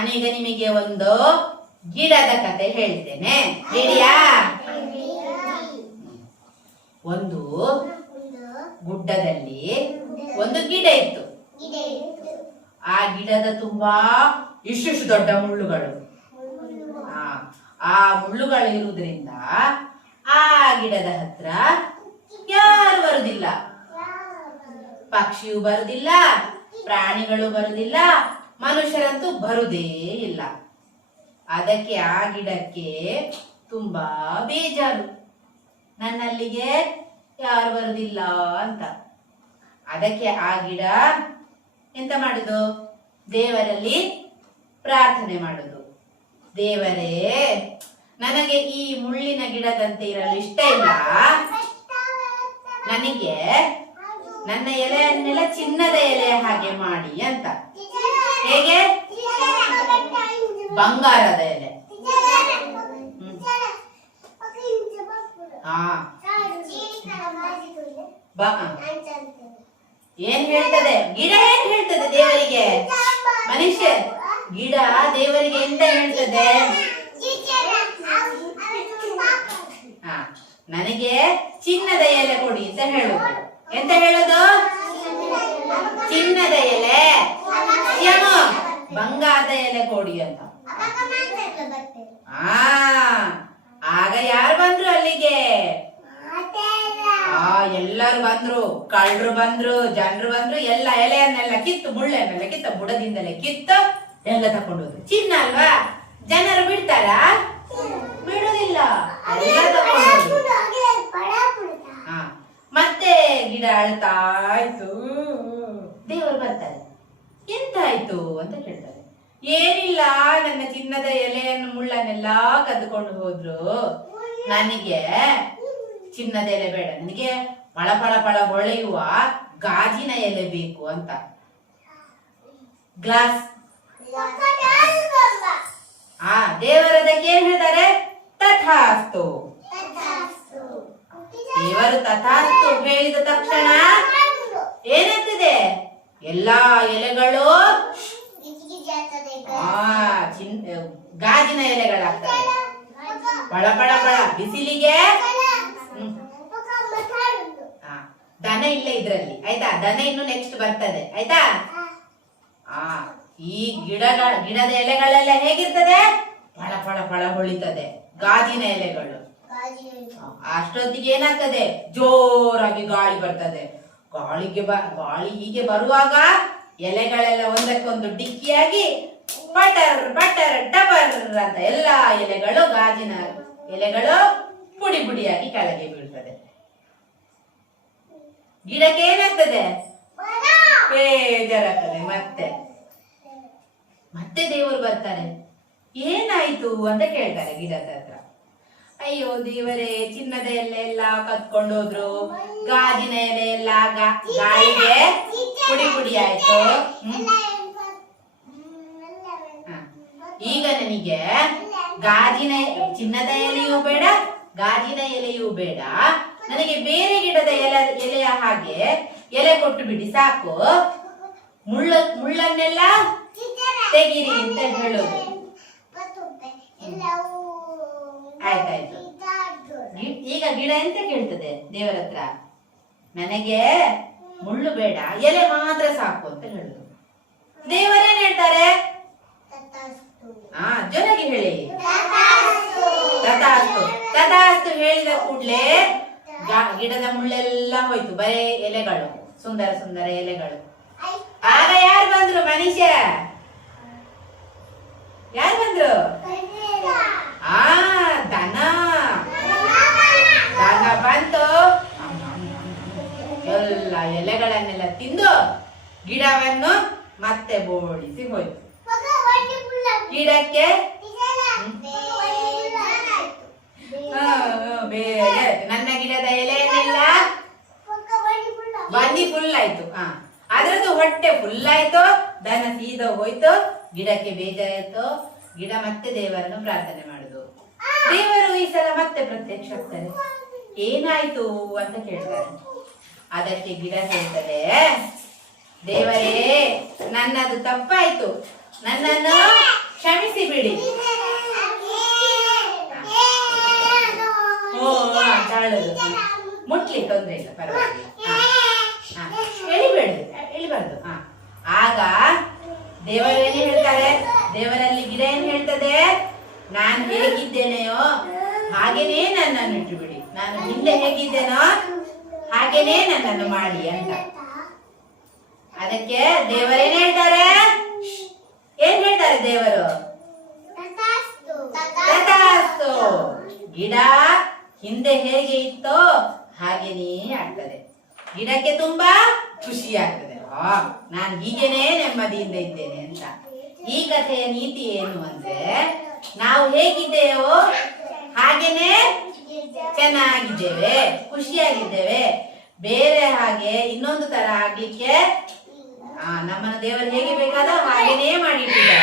ನಾನೀಗ ನಿಮಗೆ ಒಂದು ಗಿಡದ ಕತೆ ಹೇಳ್ತೇನೆ. ರೆಡಿಯಾ? ಒಂದು ಗುಡ್ಡದಲ್ಲಿ ಒಂದು ಗಿಡ ಇತ್ತು. ಆ ಗಿಡದ ತುಂಬಾ ಇಷ್ಟು ದೊಡ್ಡ ಮುಳ್ಳುಗಳು. ಆ ಮುಳ್ಳುಗಳು ಇರುವುದರಿಂದ ಆ ಗಿಡದ ಹತ್ರ ಯಾರು ಬರುದಿಲ್ಲ. ಪಕ್ಷಿಯು ಬರುದಿಲ್ಲ, ಪ್ರಾಣಿಗಳು ಬರುದಿಲ್ಲ, ಮನುಷ್ಯರಂತೂ ಬರುದೇ ಇಲ್ಲ. ಅದಕ್ಕೆ ಆ ಗಿಡಕ್ಕೆ ತುಂಬಾ ಬೇಜಾರು, ನನ್ನಲ್ಲಿಗೆ ಯಾರು ಬರುದಿಲ್ಲ ಅಂತ. ಅದಕ್ಕೆ ಆ ಗಿಡ ಎಂತ ಮಾಡುದು? ದೇವರಲ್ಲಿ ಪ್ರಾರ್ಥನೆ ಮಾಡುದು. ದೇವರೇ, ನನಗೆ ಈ ಮುಳ್ಳಿನ ಗಿಡದಂತೆ ಇರಲು ಇಷ್ಟ ಇಲ್ಲ. ನನಗೆ ನನ್ನ ಎಲೆಯನ್ನೆಲ್ಲ ಚಿನ್ನದ ಎಲೆಯ ಹಾಗೆ ಮಾಡಿ ಅಂತ. ಹೇಗೆ? ಬಂಗಾರದ ಎಲೆ. ಏನ್ ಹೇಳ್ತದೆ ಗಿಡ? ಏನ್ ಹೇಳ್ತದೆ ದೇವರಿಗೆ? ಮನುಷ್ಯ ಗಿಡ ದೇವರಿಗೆ ಎಂತ ಹೇಳ್ತದೆ? ನನಗೆ ಚಿನ್ನದ ಎಲೆ ಕೊಡಿ ಅಂತ ಹೇಳುದು. ಎಂತ ಹೇಳುದು? ಚಿನ್ನದ ಎಲೆ, ಬಂಗಾರದ ಎಲೆ ಕೊಡಿ ಅಂತ. ಆಗ ಯಾರು ಬಂದ್ರು ಅಲ್ಲಿಗೆ? ಎಲ್ಲರೂ ಬಂದ್ರು, ಕಳ್ಳರು ಬಂದ್ರು, ಜನರು ಬಂದ್ರು. ಎಲ್ಲ ಎಲೆಯನ್ನೆಲ್ಲ ಕಿತ್ತು, ಮುಳ್ಳೆನ್ನೆಲ್ಲ ಕಿತ್ತ, ಬುಡದಿಂದಲೇ ಕಿತ್ತು ಎಲ್ಲ ತಕೊಂಡು ಹೋದ್ರು. ಚಿನ್ನ ಅಲ್ವಾ, ಜನರು ಬಿಡ್ತಾರಾ? ಬಿಡುದಿಲ್ಲ, ಎಲ್ಲ ತಕೊಂಡು. ಮತ್ತೆ ಗಿಡ ಅಳ್ತಾ ಇತ್ತು. ದೇವರು ಬರ್ತಾರೆ, ಎಂತ ಆಯ್ತು ಅಂತ ಕೇಳ್ತಾರೆ. ಏನಿಲ್ಲ, ನನ್ನ ಚಿನ್ನದ ಎಲೆಯನ್ನು ಮುಳ್ಳನ್ನೆಲ್ಲ ಕದ್ದುಕೊಂಡು ಹೋದ್ರು. ನನಗೆ ಚಿನ್ನದ ಎಲೆ ಬೇಡ, ನನಗೆ ಪಳ ಪಳ ಪಳ ಹೊಳೆಯುವ ಗಾಜಿನ ಎಲೆ ಬೇಕು ಅಂತ. ಗ್ಲಾಸ್. ದೇವರದಕ್ಕೆ ಏನ್ ಹೇಳ್ತಾರೆ? ತಥಾಸ್ತು. ದೇವರು ತಥಾಸ್ತು ಹೇಳಿದ ತಕ್ಷಣ ಏನಾಗ್ತದೆ? ಎಲ್ಲಾ ಎಲೆಗಳು ಗಾಜಿನ ಎಲೆಗಳಾಗ್ತವೆ. ಪಳ ಪಳ ಪಳ ಬಿಸಿಲಿಗೆ. ದನ ಇಲ್ಲ ಇದ್ರಲ್ಲಿ, ಆಯ್ತಾ? ದನ ಇನ್ನು ನೆಕ್ಸ್ಟ್ ಬರ್ತದೆ, ಆಯ್ತಾ? ಈ ಗಿಡದ ಎಲೆಗಳೆಲ್ಲ ಹೇಗಿರ್ತದೆ? ಪಳ ಪಳ ಪಳ ಹೊಳಿತದೆ, ಗಾಜಿನ ಎಲೆಗಳು. ಅಷ್ಟೊತ್ತಿಗೆ ಏನಾಗ್ತದೆ? ಜೋರಾಗಿ ಗಾಳಿ ಬರ್ತದೆ. ಗಾಳಿ ಹೀಗೆ ಬರುವಾಗ ಎಲೆಗಳೆಲ್ಲ ಒಂದಕ್ಕೊಂದು ಡಿಕ್ಕಿಯಾಗಿ ಪಟರ್ ಪಟರ್ ಟಬರ್ ಅಂತ ಎಲ್ಲಾ ಎಲೆಗಳು, ಗಾಜಿನ ಎಲೆಗಳು ಪುಡಿ ಪುಡಿಯಾಗಿ ಕೆಳಗೆ ಬೀಳ್ತದೆ. ಗಿಡಕ್ಕೆ ಏನಾಗ್ತದೆ? ಬೇಜಾರಾಗ್ತದೆ. ಮತ್ತೆ ದೇವರು ಬರ್ತಾರೆ. ಏನಾಯ್ತು ಅಂತ ಕೇಳ್ತಾರೆ ಗಿಡದ ಹತ್ರ. ಅಯ್ಯೋ ದೇವರೇ, ಚಿನ್ನದ ಎಲೆ ಎಲ್ಲ ಕತ್ಕೊಂಡು ಹೋದ್ರು, ಗಾಜಿನ ಎಲೆ ಎಲ್ಲ ಗಾಳಿಗೆ ಪುಡಿ ಪುಡಿ ಆಯ್ತು. ಈಗ ನನಗೆ ಚಿನ್ನದ ಎಲೆಯೂ ಬೇಡ, ಗಾಜಿನ ಎಲೆಯೂ ಬೇಡ, ನನಗೆ ಬೇರೆ ಗಿಡದ ಎಲೆಯ ಹಾಗೆ ಎಲೆ ಕೊಟ್ಟು ಬಿಡಿ ಸಾಕು. ಮುಳ್ಳನ್ನೆಲ್ಲ ತೆಗೀರಿ ಅಂತ ಹೇಳೋದು. ಆಯ್ತಾಯ್ತು. ಈಗ ಗಿಡ ಎಂತ ಕೇಳ್ತದೆ ದೇವರ ಹತ್ರ? ನನಗೆ ಮುಳ್ಳು ಬೇಡ, ಎಲೆ ಮಾತ್ರ ಸಾಕು ಅಂತ ಹೇಳುದು. ದೇವರೇನ್ ಹೇಳ್ತಾರೆ? ಜೊತೆಗೆ ಹೇಳಿ, ತಥಾಸ್ತು. ತಥಾಸ್ತು ಹೇಳಿದ ಕೂಡ್ಲೆ ಗಿಡದ ಮುಳ್ಳೆಲ್ಲ ಹೋಯ್ತು, ಬರೇ ಎಲೆಗಳು, ಸುಂದರ ಸುಂದರ ಎಲೆಗಳು. ಆಗ ಯಾರು ಬಂದ್ರು? ಮನುಷ್ಯ. ಯಾರು ಬಂದ್ರು? ದನ. ದನ ಬಂತು, ಎಲ್ಲ ಎಲೆಗಳನ್ನೆಲ್ಲ ತಿಂದು ಗಿಡವನ್ನು ಮತ್ತೆ ಬೋಳಿಸಿ ಹೋಯ್ತು. ಗಿಡಕ್ಕೆ ಬೇರೆ ನನ್ನ ಗಿಡದ ಎಲೆಯನ್ನೆಲ್ಲ ಬನ್ನಿ ಫುಲ್ ಆಯ್ತು. ಅದ್ರದ್ದು ಹೊಟ್ಟೆ ಫುಲ್ ಆಯ್ತು, ದನ ಸೀದ ಹೋಯ್ತು, ಗಿಡಕ್ಕೆ ಬೇಜಾರಾಯ್ತು. ಗಿಡ ಮತ್ತೆ ದೇವರನ್ನು ಪ್ರಾರ್ಥನೆ ಮಾಡುದು. ದೇವರು ಈ ಸಲ ಮತ್ತೆ ಪ್ರತ್ಯಕ್ಷ ಆಗ್ತಾರೆ. ಏನಾಯ್ತು ಅಂತ ಕೇಳ್ತಾರೆ. ಅದಕ್ಕೆ ಗಿಡ ಹೇಳ್ತದೆ, ದೇವರೇ, ನನ್ನದು ತಪ್ಪಾಯ್ತು, ನನ್ನನ್ನು ಕ್ಷಮಿಸಿ ಬಿಡಿ. ತಾಳದು ಮುಟ್ಲಿ ತೊಂದ್ರೆ ಇಲ್ಲ, ಪರವಾಗಿಲ್ಲ. ಎಳಿಬಾರ್ದು. ಆಗ ದೇವರೇನು ಹೇಳ್ತಾರೆ? ದೇವರಲ್ಲಿ ಗಿಡ ಏನ್ ಹೇಳ್ತದೆ? ನಾನು ಹೇಗಿದ್ದೇನೆಯೋ ಹಾಗೇನೇ ನನ್ನನ್ನು ಇಟ್ಟು ಬಿಡಿ, ನಾನು ಹಿಂದೆ ಹೇಗಿದ್ದೇನೋ ಹಾಗೇನೇ ನನ್ನನ್ನು ಮಾಡಿ ಅಂತ. ಅದಕ್ಕೆ ದೇವರೇನ್ ಹೇಳ್ತಾರೆ? ಏನ್ ಹೇಳ್ತಾರೆ ದೇವರು? ತಥಾಸ್ತು. ಗಿಡ ಹಿಂದೆ ಹೇಗೆ ಇತ್ತೋ ಹಾಗೇನೇ ಆಗ್ತದೆ. ಗಿಡಕ್ಕೆ ತುಂಬಾ ಖುಷಿ ಆಗ್ತದೆ, ನಾನು ಹೀಗೇನೆ ನೆಮ್ಮದಿಯಿಂದ ಇದ್ದೇನೆ ಅಂತ. ಈ ಕಥೆಯ ನೀತಿ ಏನು ಅಂದ್ರೆ, ನಾವು ಹೇಗಿದ್ದೇವೋ ಹಾಗೇನೆ ಚೆನ್ನಾಗಿದ್ದೇವೆ, ಖುಷಿಯಾಗಿದ್ದೇವೆ. ಬೇರೆ ಹಾಗೆ ಇನ್ನೊಂದು ತರ ಆಗ್ಲಿಕ್ಕೆ ನಮ್ಮನ್ನ ದೇವರು ಹೇಗೆ ಬೇಕಾದ ಹಾಗೇನೇ ಮಾಡಿಟ್ಟಿದ್ದಾರೆ.